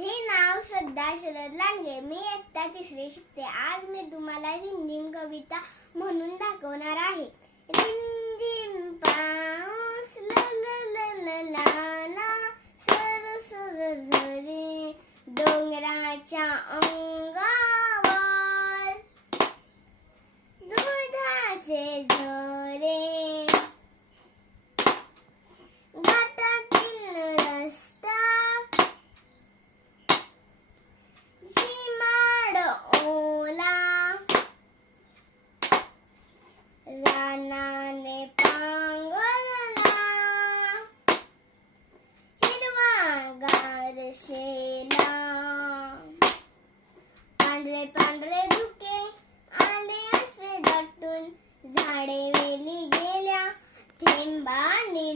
माझे नाव श्रद्धा शरद लांडगे. मी इयत्ता 3री शिकते. आज मी तुम्हाला रिमझिम कविता म्हणून दाखवणार आहे. रिमझिम पाऊस ल ल ल ल ला ला सर सर झरे डोंगराच्या अंगावर दुधाचे झरे घाटातील रस्ता झिमाड ओला रानाने पांघरला हिरवागार शेला पांढरे पांढरे धुके आले असे दाटून झाडे वेली गेल्या थेंबाने